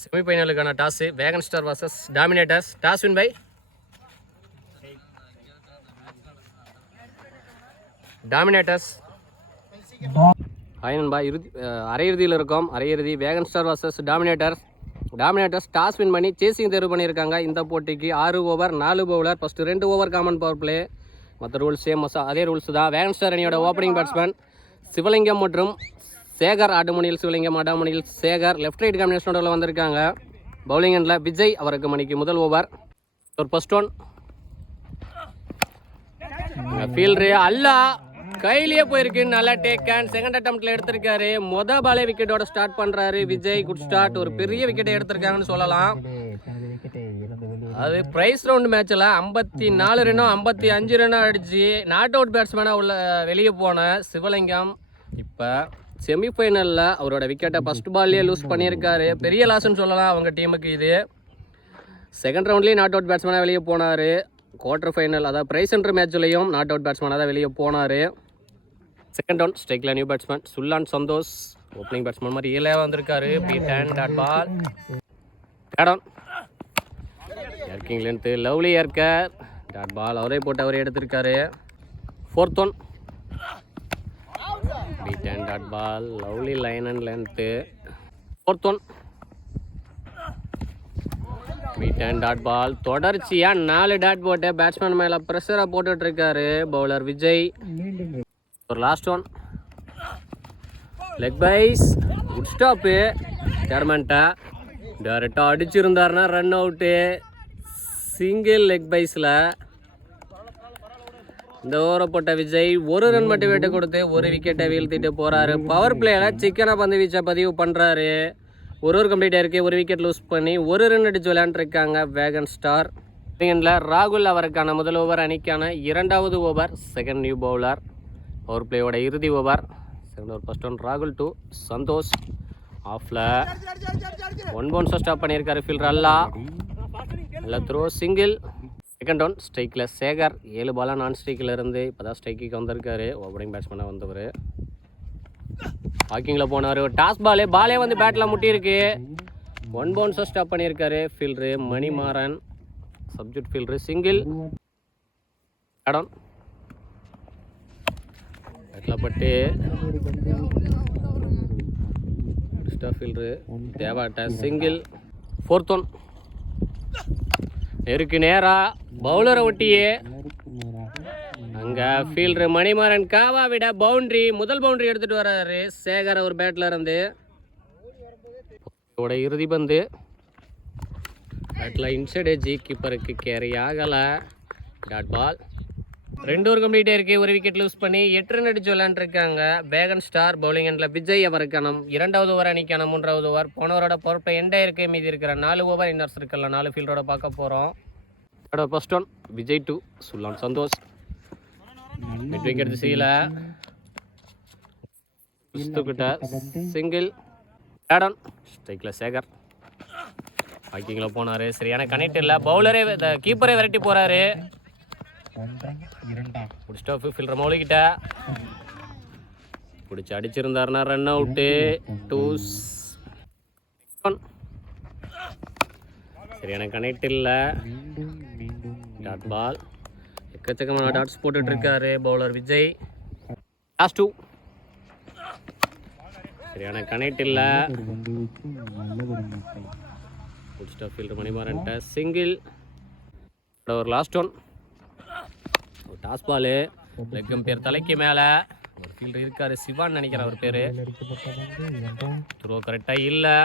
செமிஃபைனலுக்கான toss Vegan Star vs Dominators. Toss win by Dominators. நண்பா, அரையிறுதியில் இருக்கோம். அரையிறுதி Vegan Star vs Dominators. Dominators toss win பண்ணி chasing தேர்வு பண்ணியிருக்காங்க. இந்த போட்டிக்கு 6 over 4 bowler. First 2 over common power play. மற்ற ரூல்ஸ் சேம், அதே ரூல்ஸ் தான். வேகன் ஸ்டார் அணியோட ஓப்பனிங் பேட்ஸ்மேன் சிவலிங்கம் மற்றும் சேகர். ஆடுமணியில் சிவலிங்கம், ஆடாமணியில் சேகர். லெஃப்ட் ரைட் காம்பினேஷனோட வந்திருக்காங்க. பவுலிங் எண்டில் விஜய். அவருக்கு மணிக்கு முதல் ஓவர். ஒரு ஃபர்ஸ்ட் ஒன். ஃபீல்டரு அல்லா கையிலேயே போயிருக்கு. நல்லா டேக் அண்ட் செகண்ட் அட்டம்ப்ட்ல எடுத்திருக்காரு. பாலே விக்கெட்டோட ஸ்டார்ட் பண்றாரு விஜய். Good start. ஒரு பெரிய விக்கெட்டை எடுத்திருக்காங்கன்னு சொல்லலாம். அது பிரைஸ் ரவுண்ட் மேட்ச்ல 54 ரன்னும் 55 ரன்னும் அடிச்சு நாட் அவுட் பேட்ஸ்மேனா உள்ள வெளியே போன சிவலிங்கம் இப்ப செமிஃபைனலில் அவரோட விக்கெட்டை ஃபர்ஸ்ட் பால்லேயே லூஸ் பண்ணியிருக்காரு. பெரிய லாஸ்ன்னு சொல்லலாம் அவங்க டீமுக்கு. இது செகண்ட் ரவுண்ட்லேயும் நாட் அவுட் பேட்ஸ்மேனாக வெளியே போனார். குவார்டர் ஃபைனல், அதாவது பிரைஸ் சென்டர் மேட்ச்லையும் நாட் அவுட் பேட்ஸ்மேனாக தான் வெளியே போனார். செகண்ட் ரவுண்ட் ஸ்ட்ரைக்கில் நியூ பேட்ஸ்மேன் சுல்லான் சந்தோஷ். ஓப்பனிங் பேட்ஸ்மேன் மாதிரி ஏழே வந்திருக்காரு. Beat and dot ball. கேடன் yorking length lovely yorker. Dot ball அவரே போட்டு அவரே எடுத்திருக்காரு. Fourth one. Beat and dot ball. Lovely line and length. Fourth one. Beat and dot ball. தொடர்ச்சியாக 4 டாட் போட்டு பேட்ஸ்மேன் மேலே ப்ரெஷரை போட்டுட்ருக்காரு பவுலர் விஜய். ஒரு last one. Leg byes. Good stop. டேர்மெண்ட்டை டேரெக்டாக அடிச்சிருந்தாருன்னா ரன் அவுட்டு. சிங்கிள் லெக் பைஸில் இந்த ஓவரை போட்ட விஜய் ஒரு ரன் மட்டும் விட்டு கொடுத்து ஒரு விக்கெட்டை வீழ்த்திட்டு போகிறாரு. பவர் பிளேயில் சிக்கனை பந்து வீச்சை பதிவு பண்ணுறாரு. ஒரு கம்ப்ளீட் ஆயிருக்கு. ஒரு விக்கெட் லூஸ் பண்ணி ஒரு ரன் அடிச்சு விளையாண்டுருக்காங்க வேகன் ஸ்டார். ராகுல் அவருக்கான முதல் ஓவர், அணிக்கான 2வது over. Second new bowler. Power பிளேயோட இறுதி over. Second over first one. ராகுல் டு சந்தோஷ். ஆஃபில் 1 பவுன்ஸை ஸ்டாப் பண்ணியிருக்காரு ஃபீல்டர் அல்லா. நல்ல த்ரோ, சிங்கிள். செகண்ட் ஒன் ஸ்ட்ரைக்கில் சேகர். 7 பாலாக நான் ஸ்ட்ரைக்கில் இருந்து இப்போ தான் ஸ்ட்ரைக்கு வந்திருக்காரு. ஓப்பனிங் பேட்ஸ்மேனாக வந்தவர். வாக்கிங்கில் போனார். டாஸ் பாலே வந்து பேட்டில் முட்டியிருக்கு. 1 பவுன்ஸை ஸ்டாப் பண்ணியிருக்காரு fielder Manimaran. Subject fielder single. கேடன் பேட்டில் பட்டு ஃபீல்டரு தேவாட்ட சிங்கிள். Fourth one. நெருக்கு நேரா பவுலரை ஒட்டியே அங்கே ஃபீல்டர் மணிமாறன் காவா விட பவுண்ட்ரி. முதல் பவுண்ட்ரி எடுத்துகிட்டு வர்றாரு சேகர் ஒரு பேட்டில் இருந்து. இறுதி பந்து பேட்டில் இன்சைட் எட்ஜி. கீப்பருக்கு கேரி ஆகலை. Dot ball. 2 ஓவர் கம்ப்ளீட் ஆயிருக்கு. ஒரு விக்கெட் லூஸ் பண்ணி 8 ரன் அடிச்சு விளையாண்டுருக்காங்க வேகன் ஸ்டார். பவுலிங் எண்டில் விஜய். அவருக்கான 2வது ஓவர், அணிக்கான 3வது ஓவர். போனவரோட பொறுப்பை எண்டாயிருக்கு. மீதி இருக்கிற 4 ஓவர் இன்னர்ஸ் இருக்குல்ல 4 ஃபீல்டரோட பார்க்க போகிறோம். First one. விஜய் டு சுல்லான் சந்தோஷ். மிட் விக்கெட் திசையில் சிங்கிள். கேடன் ஸ்ட்ரைக்கில் சேகர். வாக்கிங்கில் போனார். சரியான கனெக்ட் இல்லை. பவுலரே கீப்பரே விரட்டி போகிறாரு. ஃபீல்டர் மௌலிக்கிட்ட பிடிச்சி அடிச்சிருந்தாருன்னா ரன் அவுட்டு. 2 சரியான கனெக்ட் இல்லை. Dot ball. எக்கச்சக்கமான டாட்ஸ் போட்டுட்டு இருக்காரு பவுலர் விஜய். லாஸ்ட் 2. சரியான கனெக்ட் இல்லை. ஃபீல்டர் மணிமாறன்ட்ட சிங்கிள். ஒரு லாஸ்ட் ஒன். Toss ball. லெக்கம் பேர் தலைக்கு மேலே ஒரு ஃபீல்டர் இருக்காரு சிவான்னு நினைக்கிறேன் அவர் பேர். த்ரோ கரெக்டாக இல்லை.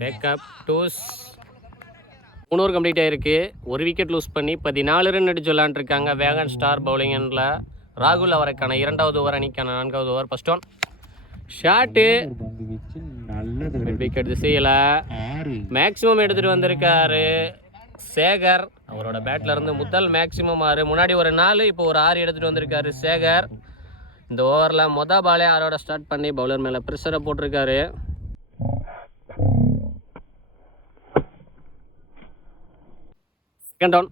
Backup two's. 3 ஓவர் கம்ப்ளீட் ஆகிருக்கு. ஒரு விக்கெட் லூஸ் பண்ணி 14 ரன் அடிச்சு விளாண்டுருக்காங்க வேகன் ஸ்டார். பவுலிங் எண்டில் ராகுல். அவருக்கான 2வது ஓவர், அணிக்கான 4வது over. First one. Shot. Wicket திசையில் மேக்ஸிமம் எடுத்துகிட்டு வந்திருக்காரு சேகர். அவரோட பேட்டில் இருந்து முதல் மேக்ஸிமம் 6. முன்னாடி ஒரு 4, இப்போ ஒரு 6 எடுத்துகிட்டு வந்திருக்காரு சேகர். இந்த ஓவரில் பாலே 6ஓட ஸ்டார்ட் பண்ணி பவுலர் மேலே ப்ரெஷரை போட்டிருக்காரு. Second one.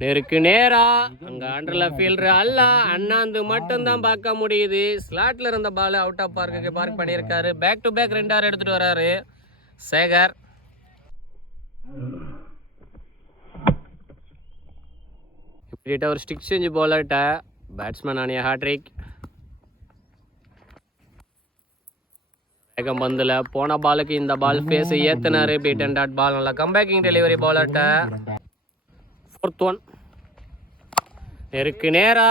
நேருக்கு நேரா அங்க அண்டர்ல ஃபீல்டர் அல்ல அண்ணாந்து மட்டும்தான் பார்க்க முடியுது. ஸ்லாட்ல இருந்த பால் அவுட் ஆஃப் பார்க்குக்கு பார்க் பண்ணியிருக்காரு. பேக் டு பேக் 2 ஆறு எடுத்துட்டு வராரு சேகர். இப்படிட்ட ஒரு ஸ்டிக் செஞ்சு போலட்ட பேட்ஸ்மேன் ஆனிய ஹாட்ரிக். வேகம் பந்தில் போன பாலுக்கு இந்த பால் ஃபேஸ் ஏற்றினாரு. பீட் அண்ட் டாட் பால் நல்லா கம்பேக்கிங் டெலிவரி பாலட்ட 4th ஒன். நெருக்கு நேரா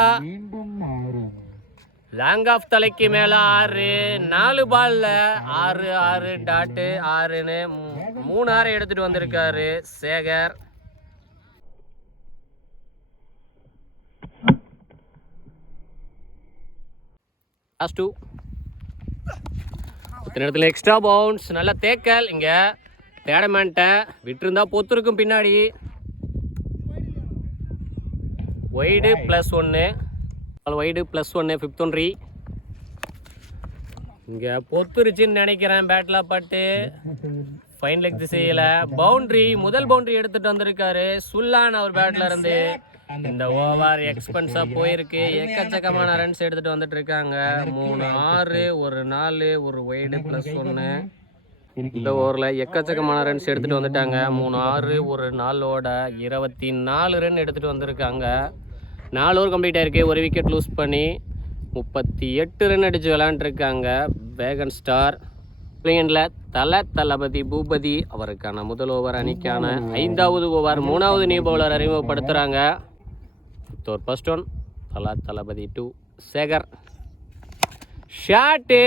லாங் ஆஃப் தலைக்கு மேல 6. 4 பால்ல 6 6 டாட்டு 6ன்னு 3 6 எடுத்துட்டு வந்திருக்காரு சேகர். லாஸ்ட் 2. நேரத்தில் எக்ஸ்ட்ரா பவுன்ஸ் நல்ல தேக்கல். இங்கே டேடமேண்ட்டை விட்டுருந்தா பொத்துருக்கும் பின்னாடி. வைடு +1 வைடு +1 5th ஒன் ரீ. இங்கே பொத்துருச்சுன்னு நினைக்கிறேன் பேட்டில் பட்டு. ஃபைன் லெக் திசையில் பவுண்ட்ரி முதல் பவுண்ட்ரி எடுத்துட்டு வந்திருக்காரு சுல்லான் அவர் பேட்டில் இருந்து. இந்த ஓவர் எக்ஸ்பென்ஸா போயிருக்கு. எக்கச்சக்கமான ரன்ஸ் எடுத்துட்டு வந்துட்டு இருக்காங்க. 3 6 1 4 ஒரு வைடு +1. இந்த ஓவரில் எக்கச்சக்கமான ரன்ஸ் எடுத்துட்டு வந்துட்டாங்க. 3 6 ஒரு 4ஓட 24 ரன் எடுத்துட்டு வந்திருக்காங்க. 4 ஓவர் கம்ப்ளீட் ஆயிருக்கு. ஒரு விக்கெட் லூஸ் பண்ணி 38 ரன் அடிச்சு விளையாண்டுருக்காங்க வேகன் ஸ்டார். பிளேயன்ல தளபதி பூபதி அவருக்கான முதல் ஓவர் அணிக்கான 5வது ஓவர் 3வது நியூ பவுலர் அறிமுகப்படுத்துறாங்க. ஃபர்ஸ்ட் ஒன் தளபதி 2 சேகர். ஷாட்டு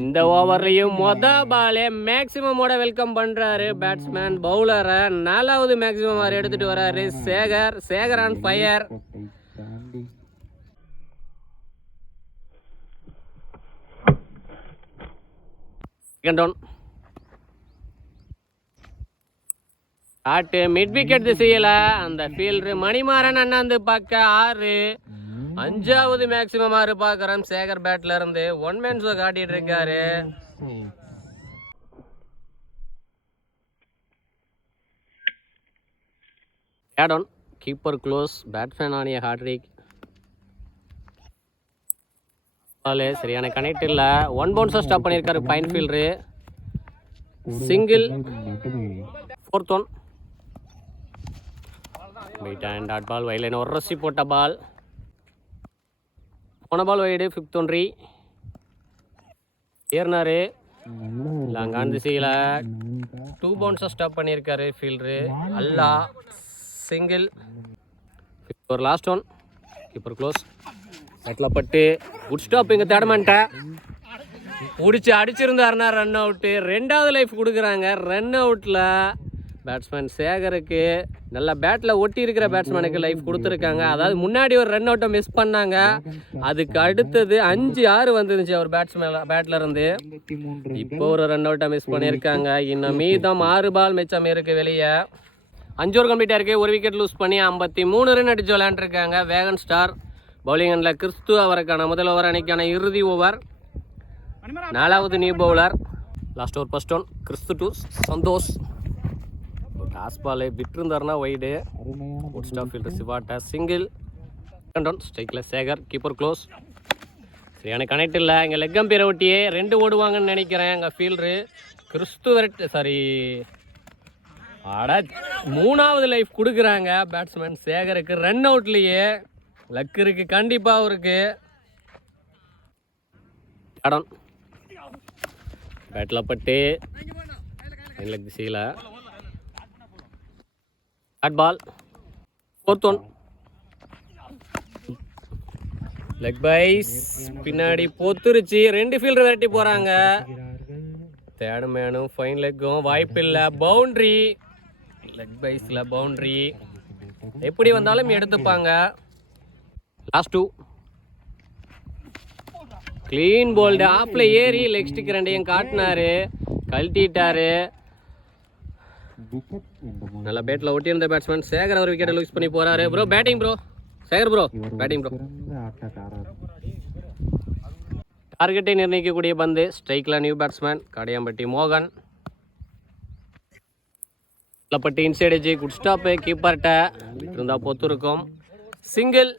இந்த ஓவர்லையும் பாலே மேக்சிமமோட வெல்கம் பண்றாரு பேட்ஸ்மேன் பவுலரை. 4வது மேக்சிமம் அவர் எடுத்துட்டு வராரு Sekar on fire. Second one at mid wicket திசையில் அந்த ஃபீல்டர் மணிமாறன் அண்ணாந்து பார்க்க 6. 5வது மேக்சிமம் 6 பார்க்குறோம் சேகர் பேட்ல இருந்து. 1 மேன் ஷோ காட்டிட்டு இருக்காரு. Third one keeper close batsman ஆனிய ஹாட்ரிக். பால் சரியான கனெக்ட் இல்லை. 1 பவுன்ஸாக ஸ்டாப் பண்ணியிருக்காரு fine fielder. Single 4th one. Beat and dot ball வைலைன் ஒரு ரசி போட்ட பால். போன பால் வைடு 5th ஒன் ரீ. ஏறினாரு லாங்கான் திசையில் 2 பவுன்ஸாக ஸ்டாப் பண்ணியிருக்காரு ஃபீல்டரு அல்லா. சிங்கிள் ஒரு லாஸ்ட் ஒன் கீப்பர் க்ளோஸ் பேட்டில் பட்டு குட் ஸ்டாப். இங்கே தேடமான்ட்ட பிடிச்சி அடிச்சிருந்தாருன்னா ரன் அவுட்டு. 2வது லைஃப் கொடுக்குறாங்க. ரன் அவுட்டில் பேட்ஸ்மேன் சேகருக்கு நல்லா பேட்டில் ஒட்டி இருக்கிற பேட்ஸ்மேனுக்கு லைஃப் கொடுத்துருக்காங்க. அதாவது முன்னாடி ஒரு ரன் அவுட்டை மிஸ் பண்ணாங்க. அதுக்கு அடுத்தது 5 6 வந்துருந்துச்சு அவர் பேட்டில் இருந்து. இப்போ ஒரு ரன் அவுட்டை மிஸ் பண்ணியிருக்காங்க. இன்னும் மீதம் 6 பால் மிச்சம் இருக்கு வெளியே. 5 ஓவர் கம்ப்ளீட்டாக இருக்குது. ஒரு விக்கெட் லூஸ் பண்ணி 53 ரன் அடிச்சு விளையாண்டுருக்காங்க வேகன் ஸ்டார். பவுலிங் அண்டில் கிறிஸ்து அவருக்கான முதல் ஓவர் அணிக்கான இறுதி ஓவர். 4வது new bowler. Last over first one Kristhu to Santhosh. Toss ball விட்டுருந்தாருன்னா வைடு. குட் ஸ்டாப் ஃபீல்டர் சிவாட்டா. சிங்கிள். செகண்ட் ஒன் ஸ்ட்ரைக்கில் சேகர். கீப்பர் க்ளோஸ் சரியான கனெக்ட் இல்லை. இங்கே லெக் அம்பீரை ஒட்டியே 2 ஓடுவாங்கன்னு நினைக்கிறேன். எங்கள் ஃபீல்டரு கிறிஸ்து சாரி 3வது லைஃப் கொடுக்குறாங்க பேட்ஸ்மேன் சேகருக்கு. ரன் அவுட்லேயே லக் இருக்கு கண்டிப்பாக அவருக்கு. இடம் பேட்டில் பட்டு லெக் திசையில் bat ball 4th one. Leg பைஸ் பின்னாடி பொத்துருச்சு. 2 ஃபீல்டர் விரட்டி போகிறாங்க. தேர்ட் மேனும் ஃபைன் லெக்கும் வாய்ப்பு இல்லை. பவுண்ட்ரி லெக் பைஸில் பவுண்ட்ரி எப்படி வந்தாலும் எடுத்துப்பாங்க. Last 2 clean bolt. ஆஃப்ல ஏறி லெக் ஸ்டிக் 2ஐயும் காட்டினாரு. கழட்டிட்டாரு. நல்ல பேட்டில் ஒட்டி இருந்த பேட்ஸ்மேன் சேகர் அவர் விக்கெட்டை லூஸ் பண்ணி போறாரு. Bro batting bro Sekar bro batting bro. டார்கெட்டை நிர்ணயிக்கக்கூடிய பந்து. ஸ்ட்ரைக்கில் நியூ பேட்ஸ்மேன் காடையாம்பட்டி மோகன். பட்டு இன்சைட் எஜ் குட் ஸ்டாப்பு கீப்பர்கிட்ட இருந்தால் பொத்து இருக்கும். சிங்கிள்.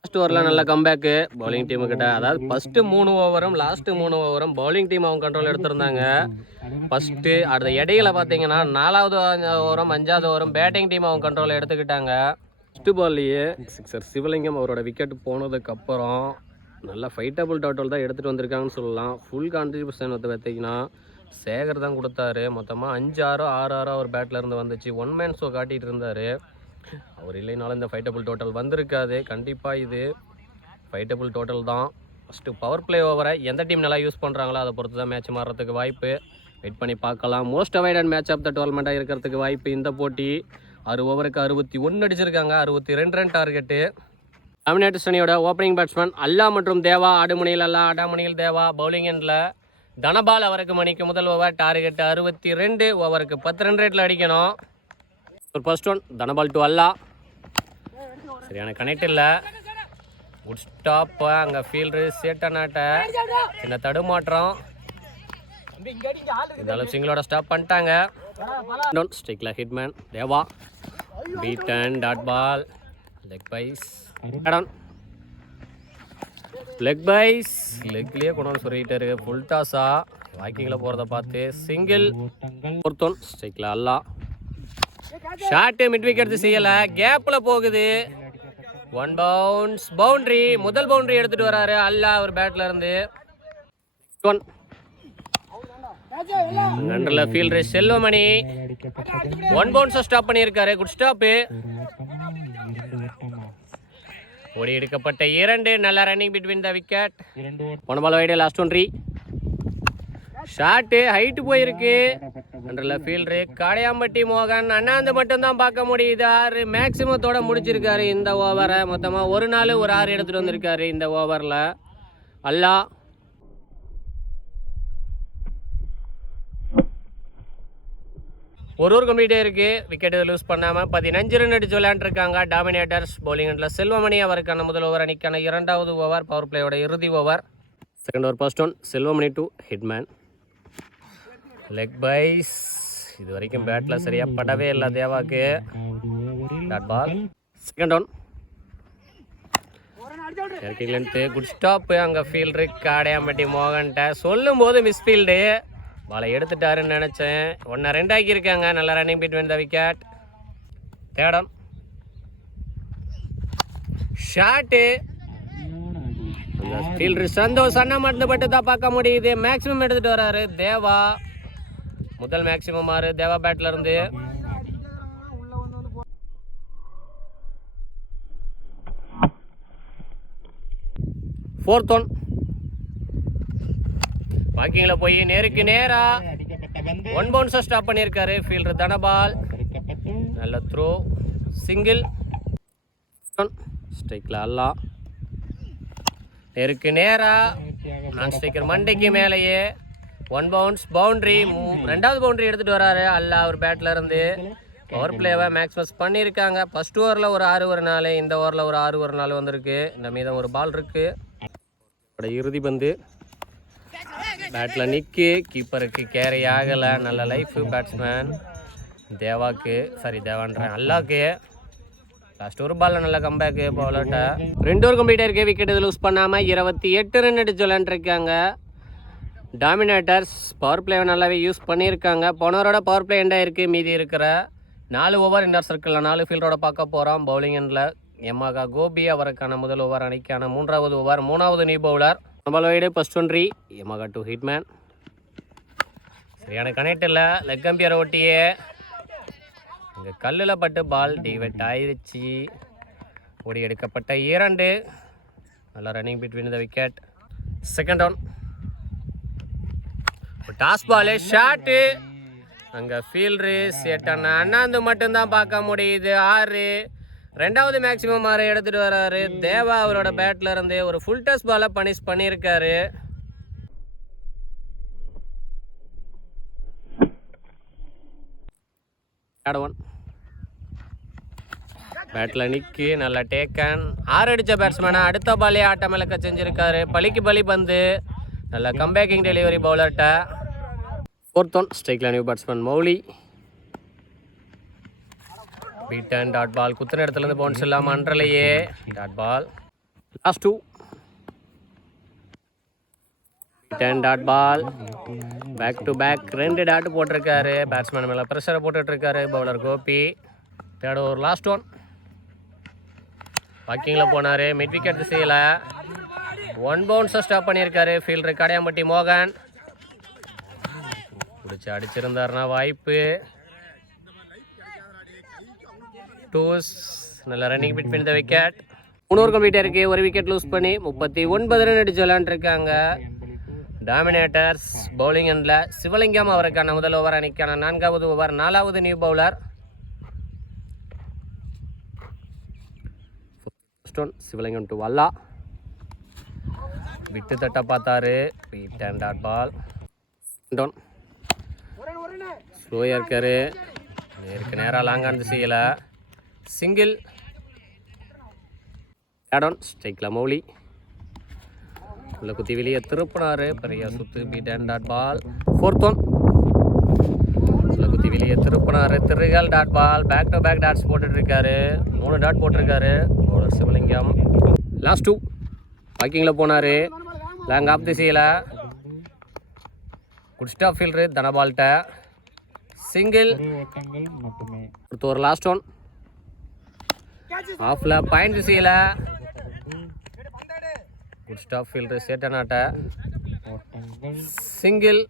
ஃபர்ஸ்ட் ஓவரில் நல்ல கம்பேக்கு பவுலிங் டீமுக்கிட்ட. அதாவது ஃபஸ்ட்டு 3 ஓவரும் லாஸ்ட்டு 3 ஓவரும் பவுலிங் டீம் அவங்க கண்ட்ரோல் எடுத்திருந்தாங்க. ஃபஸ்ட்டு அடுத்த இடையில பார்த்தீங்கன்னா 4வது ஓவரும் 5வது ஓவரும் பேட்டிங் டீம் அவங்க கண்ட்ரோலில் எடுத்துக்கிட்டாங்க. ஃபஸ்ட்டு பால்லையே சிக்ஸர் சிவலிங்கம் அவரோட விக்கெட் போனதுக்கப்புறம் நல்லா ஃபைட்டபிள் டோட்டல் தான் எடுத்துகிட்டு வந்திருக்காங்கன்னு சொல்லலாம். ஃபுல் கான்ட்ரிபியூஷன் வந்து பார்த்தீங்கன்னா சேகர் தான் கொடுத்தாரு. மொத்தமாக 5-6 6-6 ஒரு பேட்டில் இருந்து வந்துச்சு. 1 மேன் ஷோ காட்டிகிட்டு இருந்தார். அவர் இல்லைனாலும் இந்த ஃபைட்டபிள் டோட்டல் வந்திருக்காது. கண்டிப்பாக இது ஃபைட்டபிள் டோட்டல் தான். ஃபஸ்ட்டு பவர் பிளே ஓவரை எந்த டீம் நல்லா யூஸ் பண்ணுறாங்களோ அதை பொறுத்து தான் மேட்ச் மாறுறதுக்கு வாய்ப்பு. வெயிட் பண்ணி பார்க்கலாம். Most awaited match of the டோர்னமெண்ட்டாக இருக்கிறதுக்கு வாய்ப்பு இந்த போட்டி. 6 ஓவருக்கு 61 அடிச்சிருக்காங்க. 62 ரன் டார்கெட்டு. டாமினேட்டர்ஸ் அணியோட ஓப்பனிங் பேட்ஸ்மேன் அல்லா மற்றும் தேவா. ஆடுமுனையில் அல்லா, ஆடாமுனையில் தேவா. பவுலிங் எண்டில் தனபால். அவருக்கு மணிக்கு முதல் ஓவர். டார்கெட் 62. ஓவருக்கு 10 ரன் ரேட்டில் அடிக்கணும். ஒரு first one Dhanapal to Alla. சரியான கனெக்ட் இல்லை. Good stop. அங்கே ஃபீல்டு சேட்டனாட்ட சின்ன தடுமாற்றம். இருந்தாலும் சிங்கிளோட ஸ்டாப் பண்ணிட்டாங்க. ஸ்ட்ரைக்கில் hitman Deva. Beat and dot ball. Leg byes. Leg byes. லெக்லேயே கொண்டு வந்து சொல்லிக்கிட்டு இருக்கு. ஃபுல் டாஸா வாக்கிங்கில் போகிறத பார்த்து சிங்கிள். ஒருத்தன் ஸ்ட்ரைக்கில் அல்லா. ஷாட்டு மிட் விக்கெட் செய்யலை. கேப்பில் போகுது. 1 பவுன்ஸ். பவுண்ட்ரி. முதல் பவுண்ட்ரி எடுத்துகிட்டு வராரு அல்லா ஒரு பேட்டில் இருந்து. 1 நன்றில் ஃபீல்டர் செல்வமணி 1 பவுன்ஸை ஸ்டாப் பண்ணியிருக்காரு. Good stop. ஓடி எடுக்கப்பட்ட 2. நல்ல running between the wicket. 1 ball wide. Last ஒன்ட்ரி. ஷாட்டு ஹைட்டு போயிருக்கு. நன்றில் ஃபீல்டரு காடையாம்பட்டி மோகன். அண்ணாந்து மட்டும்தான் பார்க்க முடியுது. 6 மேக்சிமத்தோட முடிச்சிருக்காரு இந்த ஓவரை. மொத்தமாக 1 நாள் ஒரு 6 எடுத்துகிட்டு வந்திருக்காரு இந்த ஓவரில் அல்லா. ஒரு கம்ப்ளீட்டே இருக்குது. விக்கெட்டு லூஸ் பண்ணாமல் 15 ரன் அடிச்சு விளையாண்டுருக்காங்க டாமினேட்டர்ஸ். பவுலிங் எண்டில் செல்வமணி. அவருக்கான முதல் ஓவர் அணிக்கான 2வது ஓவர். பவர் பிளேயோட இறுதி over. Second over first one Selvamani to hitman. Leg byes. இது வரைக்கும் பேட்டில் சரியாக படவே இல்லை தேவாக்கு. Dot ball. Second one length. Good stop. அங்கே ஃபீல்டரு காடையாம்பட்டி மோகன்ட்ட சொல்லும் போது மிஸ் ஃபீல்டு. பாலை எடுத்துட்டாருன்னு நினச்சேன். 1-2 ஆக்கியிருக்காங்க. நல்ல running between the wicket. Third one shot. Fielder Santhosh அண்ணா மட்டும் தான் பார்க்க முடியுது. மேக்ஸிமம் எடுத்துகிட்டு வராரு தேவா. முதல் மேக்ஸிமம் ஆறு தேவா பேட்டில் இருந்து. ஃபோர்த் ஒன் வாக்கிங்கில் போய் நேருக்கு நேராக 1 பவுன்ஸை ஸ்டாப் பண்ணியிருக்காரு ஃபீல்டர் தனபால். நல்ல த்ரோ. சிங்கிள். ஸ்ட்ரைக்கில் அல்லா. நேருக்கு நேராக நான் ஸ்ட்ரைக்கர் மண்டைக்கு மேலேயே 1 பவுன்ஸ். பவுண்ட்ரி. 2வது பவுண்ட்ரி எடுத்துகிட்டு வராரு அல்லா ஒரு பேட்டில் இருந்து. பவர் பிளேவை மேக்ஸிமஸ் பண்ணியிருக்காங்க. ஃபர்ஸ்ட் ஓவரில் ஒரு 6 ஒரு 4. இந்த ஓவரில் ஒரு 6 ஒரு 4 வந்திருக்கு. இந்த மீதம் ஒரு பால் இருக்குது. இறுதி பந்து. பேட்டில் நிற்கு. கீப்பருக்கு கேரி ஆகலை. நல்ல லைஃப் பேட்ஸ்மேன் தேவாக்கு. தேவான்றேன் அல்லாக்கு. லாஸ்ட் ஒரு பாலில் நல்ல கம்பேக்கு பவுலர்ட்ட. 2 ஓவர் கம்ப்ளீட்டாக இருக்குது. விக்கெட் லூஸ் பண்ணாமல் 28 ரன் அடிச்சு விளையாண்டுருக்காங்க டாமினேட்டர்ஸ். பவர் பிளேவை நல்லாவே யூஸ் பண்ணியிருக்காங்க. போனவரோட பவர் பிளே எண்டாக இருக்குது. மீதி இருக்கிற 4 ஓவர் இண்டர் சர்க்கிளில் 4 ஃபீல்டரோட பார்க்க போகிறோம். பவுலிங் எண்டில் எம்மாகா கோபி. அவருக்கான முதல் ஓவர் அணிக்கான 3வது ஓவர். 3வது new bowler. Ball wide. First ஒன்ட்ரி எம்மாகா டு ஹிட்மேன். சரியான கனெக்ட் இல்லை. லெக் அம்பியரை ஒட்டியே இங்கே கல்லில் பட்டு பால் டிவெட் ஆயிடுச்சு. ஓடி எடுக்கப்பட்ட 2. நல்ல running between the wicket. Second one toss ball. Shot. அங்கே ஃபீல்டரு சேட்டான அண்ணாந்து மட்டும்தான் பார்க்க முடியுது. 6. 2வது மேக்ஸிமம் 6 எடுத்துகிட்டு வராரு தேவா. அவரோட பேட்டில் இருந்து ஒரு ஃபுல் டஸ் பாலை பனிஷ் பண்ணியிருக்காரு. பேட்டில் நிற்கி நல்லா டேக்கன். 6 அடித்த பேட்ஸ்மேனை அடுத்த பாலே ஆட்டம் இழக்க செஞ்சுருக்காரு. பலிக்கு பலி பந்து. நல்ல கம்பேக்கிங் டெலிவரி பவுலர்கிட்ட. 4th one, ஸ்ட்ரைக்கில் new batsman Mouli. Beat and dot ball. குத்துன இடத்துலேருந்து பவுன்ஸ் இல்லாமல் அன்றலையே dot ball. Last 2. Beat and dot ball. Back to back 2 dot போட்டிருக்காரு. பேட்ஸ்மேன் மேலே ப்ரெஷரை போட்டுட்ருக்காரு bowler Gopi. Third over last 1. வாக்கிங்கில் போனார். மிட் விக்கெட் திசையில் 1 பவுன்ஸை ஸ்டாப் பண்ணியிருக்காரு ஃபீல்டர் கடையாம்பட்டி மோகன். பிடிச்சி அடிச்சிருந்தாருன்னா வாய்ப்பு. டூஸ். நல்ல running between the wicket. 3 over கம்ப்ளீட்டாக இருக்குது. 1 விக்கெட் லூஸ் பண்ணி 39 ரன் அடிச்சு விளையாண்டுருக்காங்க டாமினேட்டர்ஸ். பவுலிங் எண்டில் சிவலிங்கம் அவருக்கான முதல் ஓவர் அணிக்கான 4வது ஓவர். 4வது நியூ பவுலர் சிவலிங்கம் டு வல்லா. விட்டு தட்ட பார்த்தாரு. Beat and dot ball. Down. ஸ்லோயாக இருக்காரு. நேருக்கு நேராக லாங்கான திசையில் சிங்கிள். ஆடவுன். ஸ்ட்ரைக்கில் மௌலி. உள்ள குத்தி வெளியே திருப்பினார். பெரிய சுத்து. Beat and dot ball. 4th one. உள்ள குத்தி வெளியே திருப்பினார். திருகல் dot ball. Back to back dots போட்டுட்ருக்காரு. 3 டாட் போட்டிருக்காரு பவுலர் சிவலிங்கம். லாஸ்ட் 2. வாக்கிங்கில் போனார். லாங் ஆஃப் திசையில் குட் ஸ்டாப் ஃபீல்டரு தனபால்கிட்ட சிங்கிள். ஒரு லாஸ்ட் 1. ஆஃபில் பாயிண்ட் திசையில் குட் ஸ்டாப் ஃபீல்டரு சேட்டனாட்ட சிங்கிள்.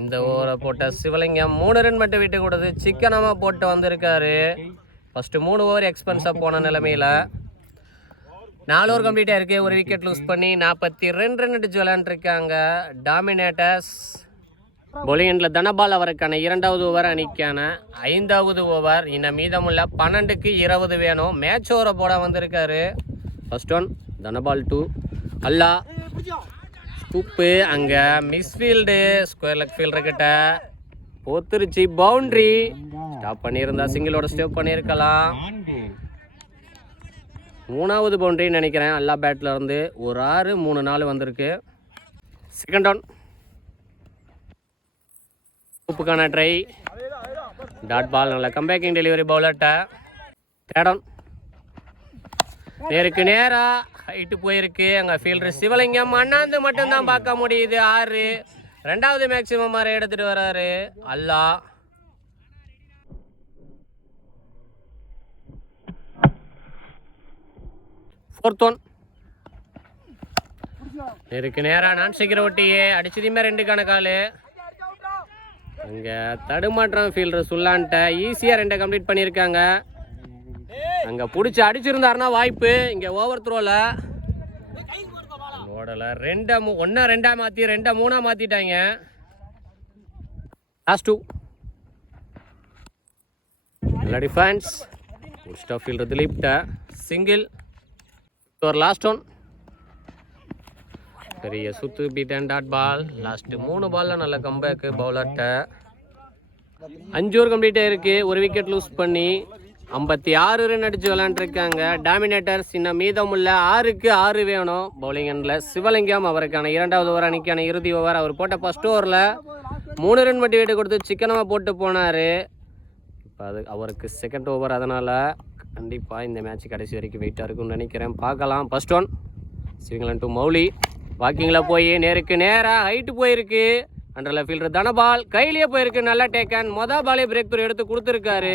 இந்த ஓவரை போட்ட சிவலிங்கம் 3 ரன் மட்டும் விட்டு கொடுத்து சிக்கனமாக போட்டு வந்திருக்காரு. ஃபஸ்ட்டு 3 ஓவர் எக்ஸ்பென்ஸாக போன நிலைமையில் 4 ஓவர் கம்ப்ளீட்டாக இருக்குது. 1 விக்கெட் லூஸ் பண்ணி 42 ரன் அடிச்சு விளையாண்டுருக்காங்க டாமினேட்டர்ஸ். பவுலிங் எண்டில் தனபால் அவருக்கான 2வது ஓவர் அணிக்கான 5வது ஓவர். இன்னும் மீதமுள்ள 12க்கு 20 வேணும். மேட்ச் ஓவரை போட வந்திருக்காரு. ஃபர்ஸ்ட் 1 தனபால் 2 அல்லா. ஸ்கூப்பு. அங்கே மிஸ்ஃபீல்டு ஸ்கொயர் லெக் ஃபீல்டர்கிட்ட போத்துருச்சு. பவுண்ட்ரி. ஸ்டாப் பண்ணியிருந்தா சிங்கிளோட ஸ்டேப் பண்ணியிருக்கலாம். 3வது பவுண்ட்ரின்னு நினைக்கிறேன். அல்லா பேட்டில் இருந்து ஒரு 6 3 4 வந்திருக்கு. Second down. உப்புக்கான ட்ரை. Dot ball. நல்ல கம்பேக்கிங் டெலிவரி பவுலர்கிட்ட. Third down. நேருக்கு நேராக ஹைட்டு போயிருக்கு. அங்கே ஃபீல்டர் சிவலிங்கம் அண்ணாந்து மட்டும்தான் பார்க்க முடியுது. 6. 2வது மேக்சிமம் மாதிரி எடுத்துகிட்டு வர்றாரு அல்லா. ஃபோர்த் 1. நேருக்கு நேராக நான் செக்யூரிட்டியே அடிச்சதுமே 2 கணக்கால். அங்கே தடுமாற்றம் ஃபீல்டர் சுல்லான்ட்ட ஈஸியாக 2 கம்ப்ளீட் பண்ணியிருக்காங்க. அங்கே பிடிச்சி அடிச்சிருந்தாருன்னா வாய்ப்பு. இங்கே ஓவர் த்ரோவில் ஓடலை. 1 2 மாற்றி 2 3 மாற்றிட்டாங்க. லாஸ்ட் 2. நல்ல டிஃபென்ஸ். குட் ஸ்டாப் ஃபீல்டர் திலீப்ட்ட சிங்கிள். ஒரு லாஸ்ட் 1. பெரிய சுத்து. Beat and dot ball. Last 3 பாலில் நல்ல கம்பேக்கு பவுலர்கிட்ட. 5 ஓவர் கம்ப்ளீட்டாக இருக்குது. 1 விக்கெட் லூஸ் பண்ணி 56 ரன் அடித்து விளையாண்டுருக்காங்க டாமினேட்டர்ஸ். இன்னும் மீதமுள்ள 6க்கு 6 வேணும். பவுலிங் எண்டில் சிவலிங்கம் அவருக்கான 2வது ஓவர் அணிக்கான இறுதி ஓவர். அவர் போட்ட ஃபர்ஸ்ட் ஓவரில் 3 ரன் மட்டும் விட்டு கொடுத்து சிக்கனமாக போட்டு போனார். இப்போ அது அவருக்கு செகண்ட் ஓவர். அதனால் கண்டிப்பாக இந்த மேட்ச் கடைசி வரைக்கும் வெயிட்டாக இருக்கும்னு நினைக்கிறேன். பார்க்கலாம். First 1 Sivalingam to Mouli. வாக்கிங்கில் போய் நேருக்கு நேராக ஹைட்டு போயிருக்கு. அண்டரில் ஃபீல்டர் தனபால் கையிலேயே போயிருக்கு. நல்லா டேக்கன். மொதல் பாலே பிரேக் த்ரூ எடுத்து கொடுத்துருக்காரு.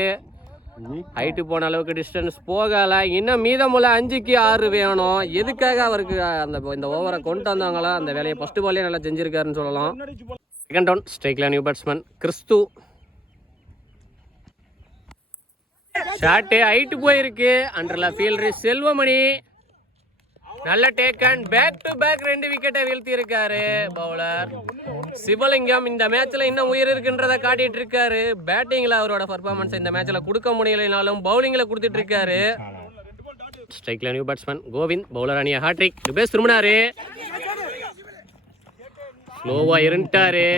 ஹைட்டு போன அளவுக்கு டிஸ்டன்ஸ் போகலை. இன்னும் மீதமுள்ள 5க்கு 6 வேணும். எதுக்காக அவருக்கு இந்த ஓவரை கொண்டு வந்தாங்களா அந்த வேலையை ஃபர்ஸ்ட் பாலே நல்லா செஞ்சுருக்காருன்னு சொல்லலாம். Second down. ஸ்ட்ரைக்கில் நியூ பேட்ஸ்மேன் கிறிஸ்து. ஷாட்டு ஹைட்டு போயிருக்கு. அண்டரில் ஃபீல்டர் செல்வமணி. நல்ல டேக்கன். பேக் டு பேக் 2 விக்கெட்டை வீழ்த்தி இருக்காரு பவுலர் சிவலிங்கம். இந்த மேட்ச்ல இன்னும் உயிர் இருக்குன்றதை காட்டிட்டு இருக்காரு. பேட்டிங்ல அவரோட பர்ஃபார்மன்ஸ் இந்த மேட்ச்ல கொடுக்க முடியலைனாலும் பவுலிங்ல கொடுத்துட்டு இருக்காரு. ஸ்ட்ரைக்ல நியூ பேட்ஸ்மேன் கோவிந்த். பவுலர் அணியை ஹாட்ரிக். டுபேஸ் திரும்பினாரு. ஸ்லோவா இருந்துட்டாரு.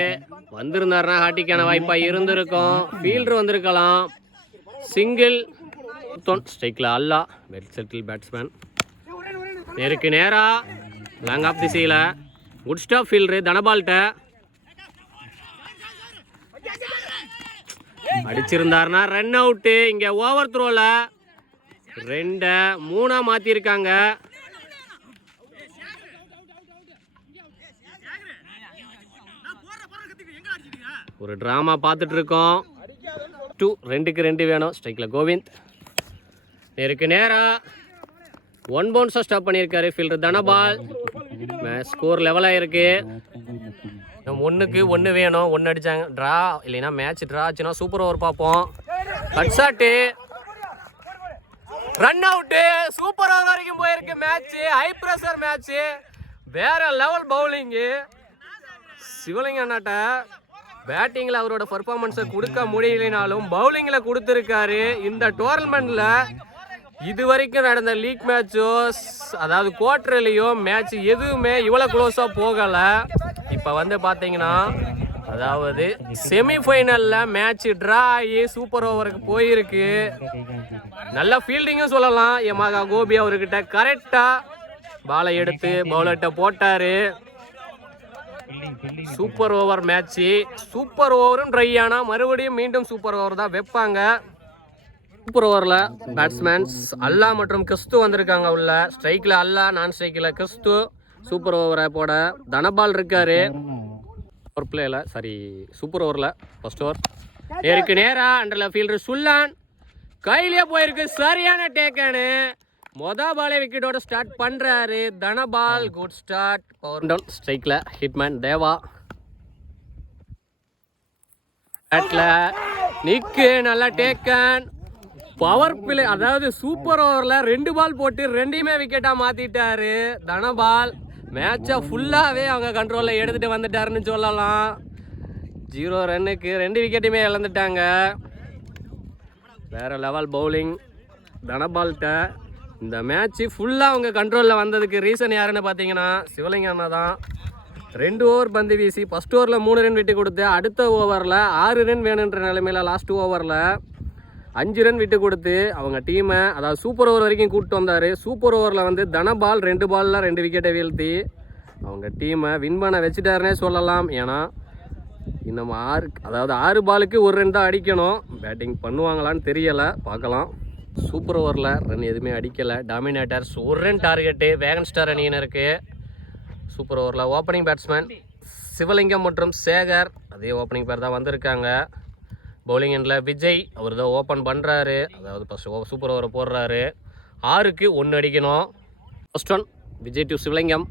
வந்திருந்தாருன்னா ஹாட்டிக்கான வாய்ப்பா இருந்திருக்கும். ஃபீல்டர் வந்திருக்கலாம். சிங்கிள். ஸ்ட்ரைக்ல அல்லா. Well settle batsman. நேருக்கு நேரா லாங் ஆஃப் திசையில் குட் ஸ்டாப் ஃபீல்டரு தனபால்கிட்ட அடிச்சிருந்தாருன்னா ரன் அவுட்டு. இங்க ஓவர் த்ரோல 2-3 மாத்திருக்காங்க. ஒரு டிராமா பார்த்துட்டு இருக்கோம். 2-2 வேணும். ஸ்ட்ரைக்ல கோவிந்த் நேருக்கு நேரா 1 பவுன்ஸா ஸ்டாப் பண்ணியிருக்காரு ஃபீல்டர் தனபால். ஸ்கோர் லெவலாக இருக்கு. 1-1 வேணும். 1 அடிச்சாங்க ட்ரா, இல்லைன்னா மேட்ச் ட்ரா ஆச்சுன்னா சூப்பர் ஓவர் பார்ப்போம். Cut shot, run out. Super over வரைக்கும் போயிருக்கு மேட்ச். ஹை ப்ரெஷர் மேட்ச், வேற லெவல் பவுலிங்கு. சிவலிங்க அண்ணாட்ட பேட்டிங்கில் அவரோட பர்ஃபார்மன்ஸை கொடுக்க முடியலைனாலும் பவுலிங்கில் கொடுத்துருக்காரு. இந்த டோர்னமெண்ட்டில் இது வரைக்கும் நடந்த லீக் மேட்சோ, அதாவது குவார்டர்லேயோ மேட்ச் எதுவுமே இவ்வளோ க்ளோஸாக போகலை. இப்போ வந்து பார்த்தீங்கன்னா, அதாவது செமிஃபைனலில் மேட்ச் ட்ரா ஆகி சூப்பர் ஓவருக்கு போயிருக்கு. நல்ல ஃபீல்டிங்கும் சொல்லலாம். யமகா கோபி அவர்கிட்ட கரெக்டாக பாலை எடுத்து பவுலர்கிட்ட போட்டார். Super over match. சூப்பர் ஓவரும் ட்ரை ஆனால் மறுபடியும் மீண்டும் சூப்பர் ஓவர் தான் வைப்பாங்க. சூப்பர் ஓவரில் பேட்ஸ்மேன்ஸ் அல்லா மற்றும் கிறிஸ்து வந்திருக்காங்க உள்ள. ஸ்ட்ரைக்கில் அல்லா, நான் ஸ்ட்ரைக்கில் கிறிஸ்து. சூப்பர் ஓவரை போட தனபால் இருக்காரு. ஒரு பிளேயில் சூப்பர் ஓவரில் ஃபர்ஸ்ட் ஓவர் நேருக்கு நேராக அண்டரில் ஃபீல்டர் சுல்லான் கையிலே போயிருக்கு. சரியான டேக்கானு. பாலே விக்கெட்டோட ஸ்டார்ட் பண்ணுறாரு Dhanapal. Good start. Power down. ஸ்ட்ரைக்கில் ஹிட்மேன் தேவா. பேட்டில் நிக்கு நல்லா டேக்கன். பவர் பிளே, அதாவது சூப்பர் ஓவரில் 2 பால் போட்டு 2யுமே விக்கெட்டாக மாற்றிட்டாரு தனபால். மேட்சை ஃபுல்லாகவே அவங்க கண்ட்ரோலில் எடுத்துகிட்டு வந்துட்டாருன்னு சொல்லலாம். 0 ரன்னுக்கு 2 விக்கெட்டுமே இழந்துட்டாங்க. வேறு லெவல் பவுலிங் தனபால்கிட்ட. இந்த மேட்ச்சு ஃபுல்லாக அவங்க கண்ட்ரோலில் வந்ததுக்கு ரீசன் யாருன்னு பார்த்தீங்கன்னா சிவலிங்க அண்ணா தான். 2 ஓவர் பந்து வீசி ஃபஸ்ட் ஓவரில் 3 ரன் விட்டு கொடுத்து, அடுத்த ஓவரில் 6 ரன் வேணுன்ற நிலைமையில் லாஸ்ட் ஓவரில் 5 ரன் விட்டு கொடுத்து அவங்க டீமை, அதாவது சூப்பர் ஓவர் வரைக்கும் கூப்பிட்டு வந்தார். சூப்பர் ஓவரில் வந்து தனபால் 2 பாலில் 2 விக்கெட்டை வீழ்த்தி அவங்க டீமை வின் பண்ண வச்சுட்டாருன்னே சொல்லலாம். ஏன்னா இன்னும் 6 பாலுக்கு 1 ரன் தான் அடிக்கணும். பேட்டிங் பண்ணுவாங்களான்னு தெரியலை, பார்க்கலாம். சூப்பர் ஓவரில் ரன் எதுவுமே அடிக்கலை. டாமினேட்டர்ஸ் 1 ரன் டார்கெட்டு வேகன் ஸ்டார் அணியினருக்கு. சூப்பர் ஓவரில் ஓப்பனிங் பேட்ஸ்மேன் சிவலிங்கம் மற்றும் சேகர், அதே ஓப்பனிங் பேர் தான் வந்திருக்காங்க. பவுலிங் எண்டில் விஜய், அவர் தான் ஓப்பன் பண்ணுறாரு. அதாவது ஃபஸ்ட் சூப்பர் ஓவரை போடுறாரு. 6க்கு 1 அடிக்கணும். First one Vijay to Sivalingam.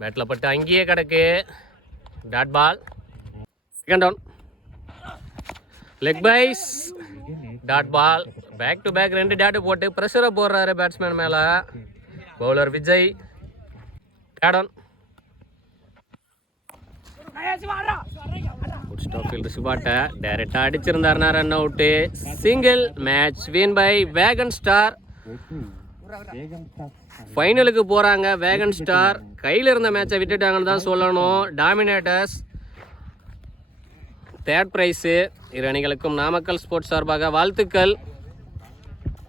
பேட்டில் பட்டு அங்கேயே கிடக்கு. Dot ball. Second down. Leg byes. Dot ball. Back to back 2 dot போட்டு ப்ரெஷரை போடுறாரு பேட்ஸ்மேன் மேலே பவுலர் விஜய். டவுன். ஃபீல்டர் சிவாட்ட டைரக்டாக அடிச்சிருந்தாருன்னா run out. Single. Match win by Vegan Star. ஃபைனலுக்கு போகிறாங்க வேகன் ஸ்டார். கையில் இருந்த மேட்சை விட்டுட்டாங்கன்னு தான் சொல்லணும். Dominators 3rd price. 2 அணிகளுக்கும் நாமக்கல் ஸ்போர்ட்ஸ் சார்பாக வாழ்த்துக்கள்.